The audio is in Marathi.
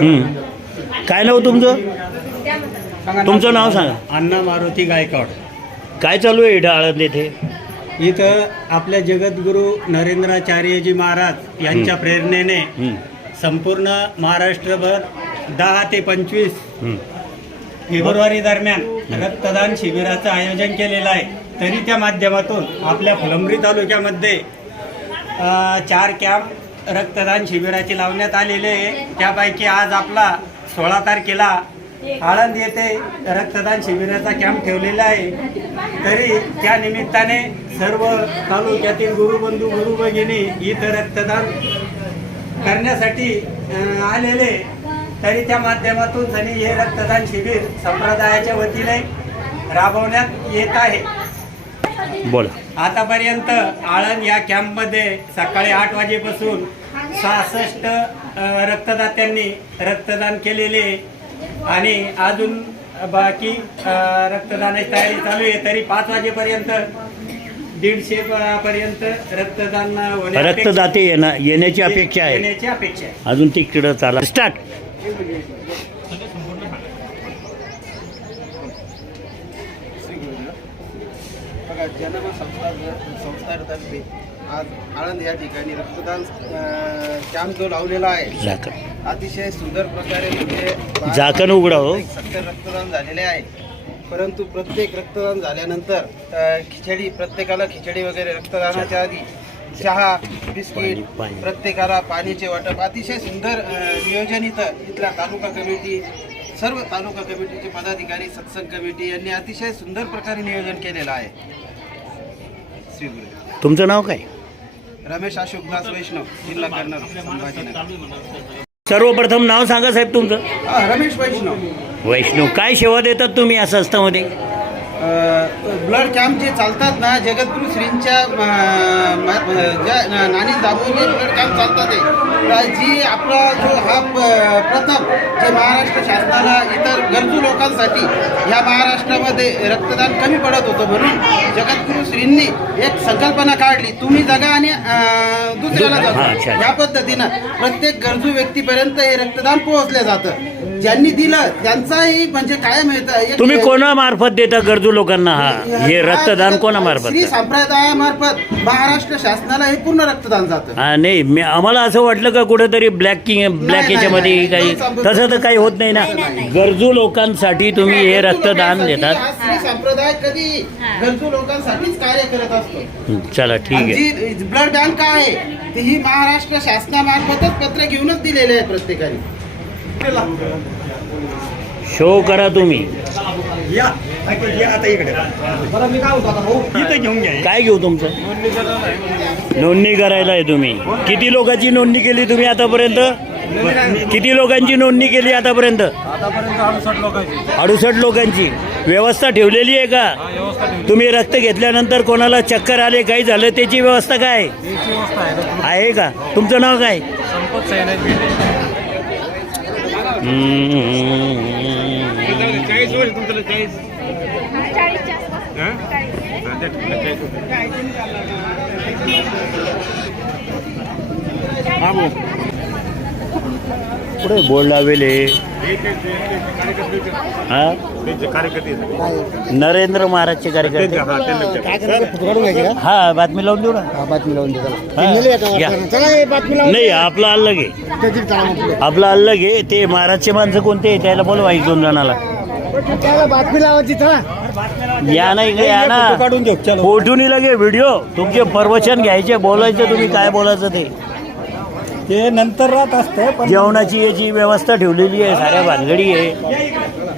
हम्म. काय नाव तुमचं? तुमचं नाव सांगा. अण्णा मारुती गायकवाड. काय चालू आहे इथं आळंद येथे? इथं आपल्या जगद्गुरू नरेंद्राचार्यजी महाराज यांच्या प्रेरणेने संपूर्ण महाराष्ट्रभर दहा ते पंचवीस. फेब्रुवारी दरम्यान रक्तदान शिबिराचं आयोजन केलेलं आहे. तरी त्या माध्यमातून आपल्या फुलंब्री तालुक्यामध्ये चार कॅम्प रक्तदान शिबिराचे लावण्यात आलेले आहे. त्यापैकी आज आपला सोळा तारखेला आळंद येथे रक्तदान शिबिराचा कॅम्प ठेवलेला आहे. तरी त्या निमित्ताने सर्व तालुक्यातील गुरुबंधू गुरु भगिनी इथं रक्तदान करण्यासाठी आलेले तरी त्या माध्यमातून सनी हे रक्तदान शिबिर संप्रदायाच्या वतीने राबवण्यात येत आहे. बोला. आतापर्यंत आळंद या कॅम्पमध्ये सकाळी आठ वाजेपासून सहासष्ट रक्तदात्यांनी रक्तदान केलेले. आणि अजून बाकी रक्तदानाची तयारी चालू आहे. तरी पाच वाजेपर्यंत दीडशे पर्यंत रक्तदान रक्तदाते येणं येण्याची अपेक्षा आहे. येण्याची अपेक्षा आहे. अजून तिकडं चाला स्टार्ट. बघा जन्म संस्था संस्थातर्फे आज आळंद या ठिकाणी रक्तदान कॅम्प जो लावलेला आहे अतिशय सुंदर प्रकारे म्हणजे झाकण उघडा हो. सत्तर रक्तदान झालेले आहे परंतु प्रत्येक रक्तदान झाल्यानंतर खिचडी प्रत्येकाला खिचडी वगैरे रक्तदानाच्या आधी चहा बिस्किट. प्रत्येकाला पाणीचे वाटप अतिशय सुंदर नियोजन इथं इथल्या तालुका कमिटी सर्व तालुका कमिटीचे पदाधिकारी सत्संग कमिटी यांनी अतिशय सुंदर प्रकारे नियोजन केलेलं आहे. श्री गुरु. तुमचं नाव काय? रमेश अशोकदास वैष्णव जिल्हा कर्नल संभाजीनगर. सर्वप्रथम नाव सांगा साहेब तुमचं. हा, रमेश वैष्णव. वैष्णव काय सेवा देतात तुम्ही या संस्थामध्ये? ब्लड कॅम्प जे चालतात ना जगद्गुरु श्रींच्या म- ज्या नानी दाबून जे ब्लड कॅम्प चालतात ते. तर जी आपला जो हा प- महाराष्ट्र शासनाला इतर गरजू लोकांसाठी या महाराष्ट्रामध्ये रक्तदान कमी पडत होतं म्हणून जगद्गुरु श्रींनी एक संकल्पना काढली. तुम्ही जगा आणि दुसऱ्याला जगा. या पद्धतीनं प्रत्येक गरजू व्यक्तीपर्यंत हे रक्तदान पोहोचलं जातं. ज्यांनी दिलं त्यांचाही म्हणजे काय मिळतं तुम्ही कोणामार्फत देता गरजू लोकांना हा? हे रक्तदान कोणामार्फत श्री संप्रदायामार्फत महाराष्ट्र शासनाला हे पूर्ण रक्तदान जातं. नाही आम्हाला असं वाटलं का कुठेतरी ब्लॅक किंग ब्लॅक याच्यामध्ये काही. तसं तर काही होत नाही ना. गरजू लोकांसाठी तुम्ही हे रक्तदान देतात. हा श्री संप्रदाय कधी गरजू लोकांसाठीच कार्य करत असतो. हं, चला ठीक आहे. ब्लड बँक आहे. ती ही महाराष्ट्र शासनामार्फतच पत्र घेऊनच दिलेले आहे प्रत्येकाने. शो करा तुम्ही. या. या आता इकडे. इथं घेऊन घ्या. काय घेऊ तुमचं? नोंदणी करायला आहे तुम्ही. किती लोकांची नोंदणी केली तुम्ही आतापर्यंत? किती लोकांची नोंदणी केली आतापर्यंत? अडुसष्ट लोकांची. व्यवस्था ठेवलेली आहे का? तुम्ही रक्त घेतल्यानंतर कोणाला चक्कर आले काही झालं त्याची व्यवस्था काय? आहे. का? तुमचं नाव काय? पुढे बोर्ड लावेले? हा? नरेंद्र महाराजचे कार्यकर्ते. हा बातमी लावून देऊ ना. बातमी लावून हा, घ्या. नाही आपला अलग आहे आपला अलग आहे ते महाराजचे माणसं कोणते? त्याला बोलवा एक दोन जणाला. त्याला बातमी लावायची या नाही या ना. काढून घेऊ फोटून लगे व्हिडिओ. तुमचे प्रवचन घ्यायचे बोलायचं तुम्ही काय बोलायचं ते. ते नंतर राहत असते पण जेवणाची याची व्यवस्था ठेवलेली आहे साऱ्या भानगडी आहे.